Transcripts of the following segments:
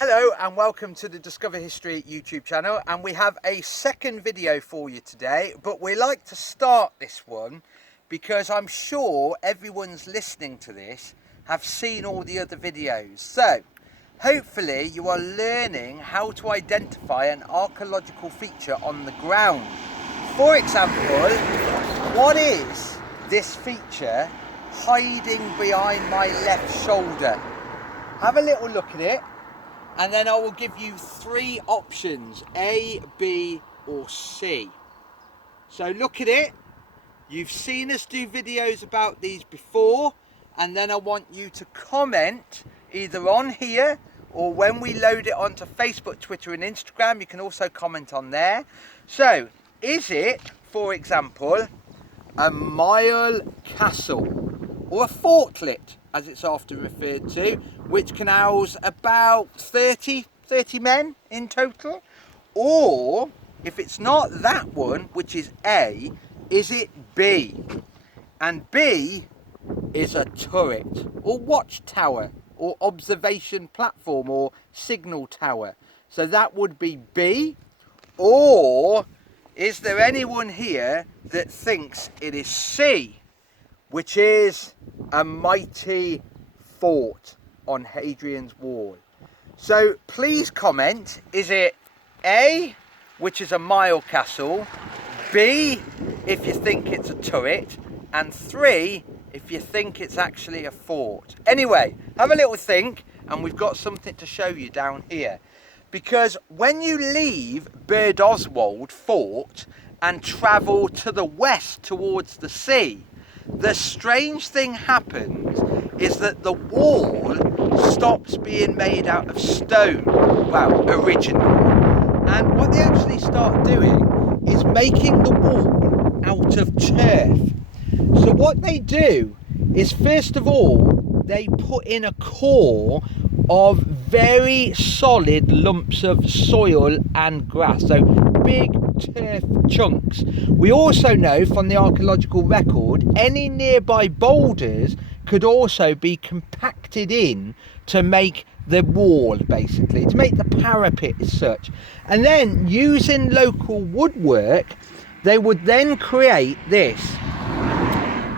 Hello and welcome to the Discover History YouTube channel, and we have a second video for you today, but we like to start this one because I'm sure everyone's listening to this have seen all the other videos. So hopefully you are learning how to identify an archaeological feature on the ground. For example, what is this feature hiding behind my left shoulder? Have a little look at it. And then I will give you three options, A, B or C. So look at it. You've seen us do videos about these before, and then I want you to comment either on here or when we load it onto Facebook, Twitter and Instagram. You can also comment on there. So is it, for example, a Mile Castle or a fortlet, as it's often referred to, which can house about 30 men in total? Or if it's not that one, which is A, is it B? And B is a turret or watchtower or observation platform or signal tower. So that would be B. Or is there anyone here that thinks it is C, which is a mighty fort on Hadrian's Wall? So please comment, is it A, which is a Mile Castle, B, if you think it's a turret, and 3, if you think it's actually a fort? Anyway, have a little think, and we've got something to show you down here. Because when you leave Birdoswald Fort and travel to the west towards the sea, the strange thing happens is that the wall stops being made out of stone, well, originally. And what they actually start doing is making the wall out of turf. So what they do is, first of all, they put in a core of very solid lumps of soil and grass, so big turf chunks. We also know from the archaeological record any nearby boulders could also be compacted in to make the wall, basically, to make the parapet as such. And then using local woodwork, they would then create this.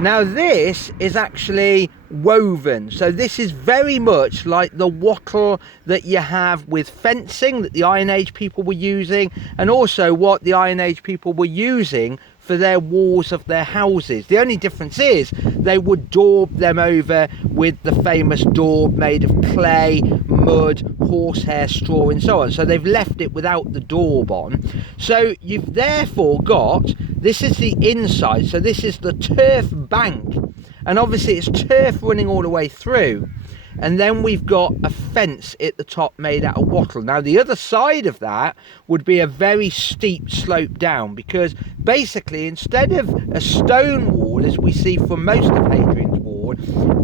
Now this is actually woven, so this is very much like the wattle that you have with fencing that the Iron Age people were using, and also what the Iron Age people were using for their walls of their houses. The only difference is they would daub them over with the famous daub made of clay, mud, horsehair, straw and so on. So they've left it without the daub on. So you've therefore got, this is the inside, so this is the turf bank, and obviously it's turf running all the way through. And then we've got a fence at the top made out of wattle. Now the other side of that would be a very steep slope down, because basically instead of a stone wall as we see from most of Hadrian's Wall,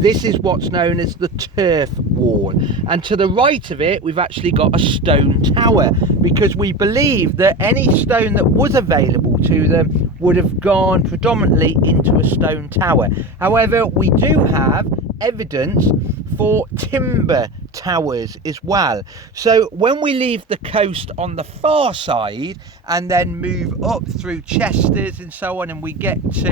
this is what's known as the turf wall. And to the right of it we've actually got a stone tower, because we believe that any stone that was available to them would have gone predominantly into a stone tower. However, we do have evidence for timber towers as well. So when we leave the coast on the far side and then move up through Chesters and so on, and we get to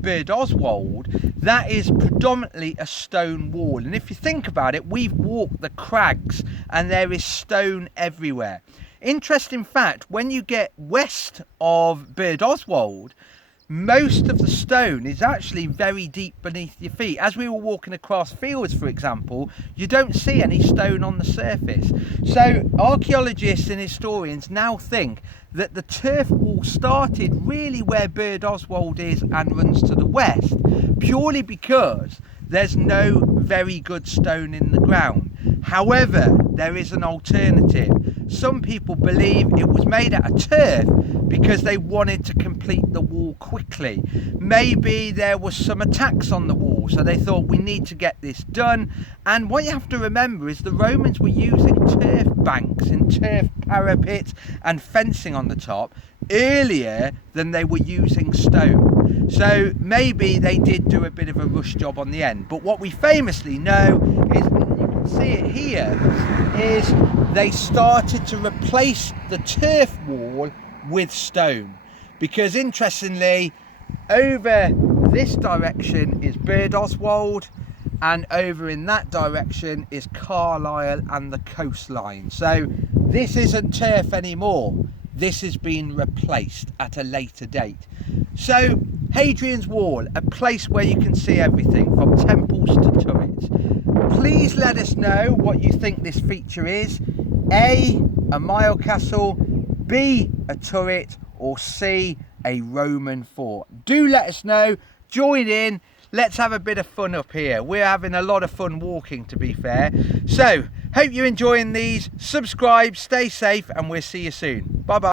Birdoswald, that is predominantly a stone wall. And if you think about it, we've walked the crags and there is stone everywhere. Interesting fact, when you get west of Birdoswald, most of the stone is actually very deep beneath your feet. As we were walking across fields, for example, you don't see any stone on the surface. So archaeologists and historians now think that the turf wall started really where Birdoswald is and runs to the west, purely because there's no very good stone in the ground. However, there is an alternative. Some people believe it was made out of turf because they wanted to complete the wall quickly. Maybe there was some attacks on the wall, so they thought we need to get this done. And what you have to remember is the Romans were using turf banks and turf parapets and fencing on the top earlier than they were using stone. So maybe they did do a bit of a rush job on the end. But what we famously know is, you can can see it here, is they started to replace the turf wall with stone. Because interestingly, over this direction is Birdoswald, and over in that direction is Carlisle and the coastline. So this isn't turf anymore. This has been replaced at a later date. So Hadrian's Wall, a place where you can see everything from temples to turrets. Please let us know what you think this feature is. A mile castle, B, a turret, or C, a Roman fort. Do let us know, join in, let's have a bit of fun up here. We're having a lot of fun walking, to be fair. So, hope you're enjoying these. Subscribe, stay safe, and we'll see you soon. Bye bye.